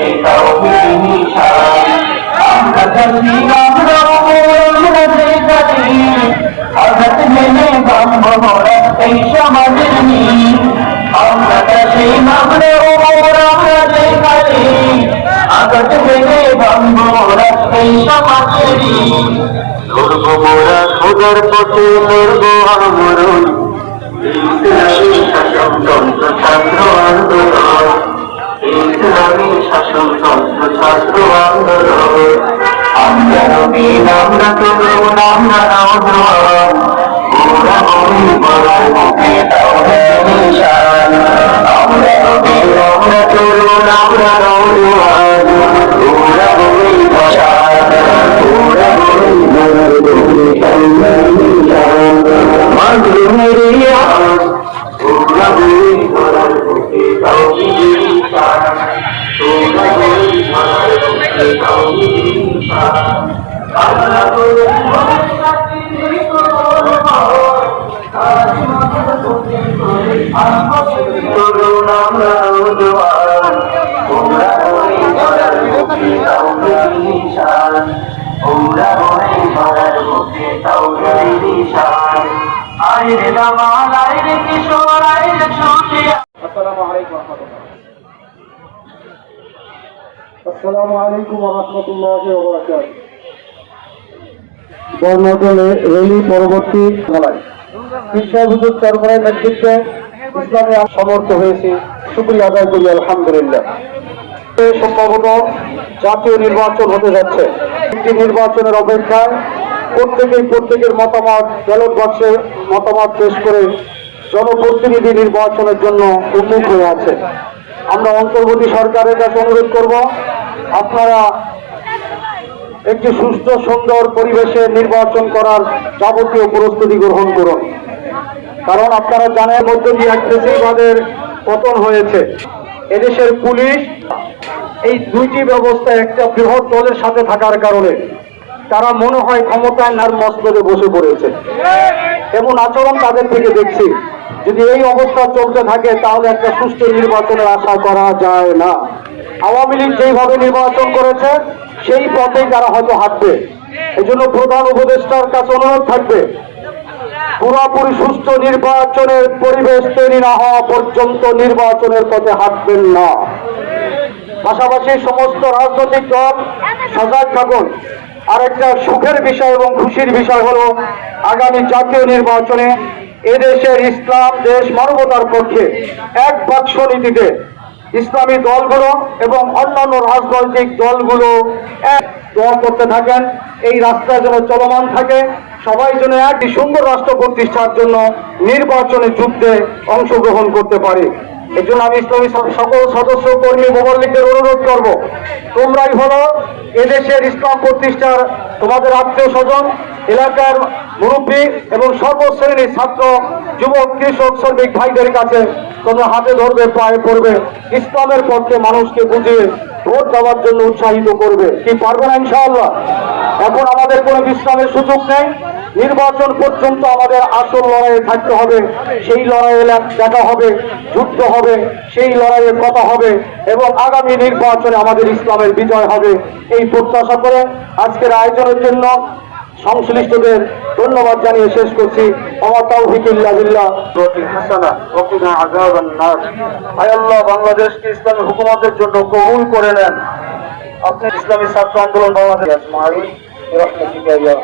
বুকে তাওহীদের নিশান আমরা চলি আমরা যেখানে আঘাত মেনে বাঁধবো মোরা এই সমাজের নীল আমরা চলি আমরা যেখানে আঘাত মেনে বাঁধবো মোরা এই সমাজের নীল লড়বো মোরা খোদার পথে লড়বো আমরণ ইসলামী শাসনতন্ত্র ছাত্র আন্দোলন ইসলামী শাসনতন্ত্র ছাত্র আন্দোলন আমরা নবীন আমরা তরুণ আমরা নওজোয়ান ওরা বলি বলার মুখে তাওহীদের নিশান আমরা নবীন আমরা তরুণ আমরা নওজোয়ান ওরা বলি বসান ওরা বলি বলার মুখে তাওহীদের নিশান মাজলুমের আওয়াজ ওরা বলি বলার মুখে তাওহীদের নিশান ওরা বলি বলার মুখে তাওহীদের নিশান আল্লাহ করে তরুণ আমরা নওজোয়ান ওরা বলি বলার মুখে তাওহীদের নিশান ওরা বলি বলার মুখে তাওহীদের নিশান আইরে জামাল আইরে কিশোর আইরে ছুটি। আসসালামু আলাইকুম ওয়া রাহমাতুল্লাহ। আসসালামু আলাইকুম ওয়া রাহমাতুল্লাহি ওয়া বারাকাতুহু। বর্ণদলে রেলি পরবর্তী খেলায় শিক্ষা হুজুর সরকারের নেতৃত্বে ইসলামে সমর্থ হয়েছি, শুকরিয়া আদায় করি আলহামদুলিল্লাহ। সম্ভবত জাতীয় নির্বাচন হতে যাচ্ছে, একটি নির্বাচনের অপেক্ষায় প্রত্যেকের মতামত ব্যালট বক্সে মতামত পেশ করে জনপ্রতিনিধি নির্বাচনের জন্য উন্মুখ হয়ে আছে। আমরা অন্তর্বর্তী সরকারের কাছে অনুরোধ করব, আপনারা একটি সুস্থ সুন্দর পরিবেশে নির্বাচন করার যাবতীয় প্রস্তুতি গ্রহণ করুন। কারণ আপনারা জানেন মধ্য দিয়ে এক ফ্যাসিবাদের পতন হয়েছে। এদেশের পুলিশ এই দুইটি ব্যবস্থা একটা বৃহৎ দলের সাথে থাকার কারণে তারা মনে হয় ক্ষমতায় নার মসনদে বসে পড়েছে, এমন আচরণ তাদের থেকে দেখছি। যদি এই অবস্থা চলতে থাকে তাহলে একটা সুষ্ঠু নির্বাচনের আশা করা যায় না। আওয়ামী লীগ যেইভাবে নির্বাচন করেছে সেই পথেই তারা হয়তো হাঁটবে। এই জন্য প্রধান উপদেষ্টার কাছে অনুরোধ থাকবে, পুরোপুরি সুষ্ঠু নির্বাচনের পরিবেশ তৈরি না হওয়া পর্যন্ত নির্বাচনের পথে হাঁটবেন না। পাশাপাশি সমস্ত রাজনৈতিক দল সজাগ থাকুন। আর একটা সুখের বিষয় এবং খুশির বিষয় হলো আগামী জাতীয় নির্বাচনে এদেশের ইসলাম দেশ মানবতার পক্ষে এক বাক্স নীতিতে ইসলামী দলগুলো এবং অন্যান্য রাজনৈতিক দলগুলো এক দল করতে থাকেন। এই রাস্তা যেন চলমান থাকে, সবাই যেন একটি সুন্দর রাষ্ট্র প্রতিষ্ঠার জন্য নির্বাচনে যুদ্ধে অংশগ্রহণ করতে পারে। এই জন্য আমি ইসলামী সকল সদস্য কর্মী মুবল্লিগদের অনুরোধ করব, তোমরাই হলো এদেশের ইসলাম প্রতিষ্ঠার তোমাদের আত্মীয় স্বজন, এলাকার মুরব্বী এবং সর্বশ্রেণীর ছাত্র যুবক কৃষক শ্রমিক ভাইদের কাছে তোমরা হাতে ধরবে, পায়ে পড়বে, ইসলামের পক্ষে মানুষকে বুঝিয়ে ভোট দেওয়ার জন্য উৎসাহিত করবে। কি পারবে না ইনশাআল্লাহ? এখন আমাদের কোনো বিশ্রামের সুযোগ নেই। নির্বাচন পর্যন্ত আমাদের আসল লড়াইয়ে থাকতে হবে। সেই লড়াইয়ে দেখা হবে, যুদ্ধ হবে, সেই লড়াইয়ে কথা হবে এবং আগামী নির্বাচনে আমাদের ইসলামের বিজয় হবে। এই প্রত্যাশা করে আজকের আয়োজনের জন্য সংশ্লিষ্টদের ধন্যবাদ জানিয়ে শেষ করছি। ওয়া তাওফীক ইল্লা বিল্লাহ। হাসানা ওয়া কিনা আযাবান নার। আয় আল্লাহ, বাংলাদেশকে ইসলামী হুকুমতের জন্য কবুল করে নেন। আপনি ইসলামী ছাত্র আন্দোলন বাংলাদেশ আজমাইন বিরহমাতিকা ইয়া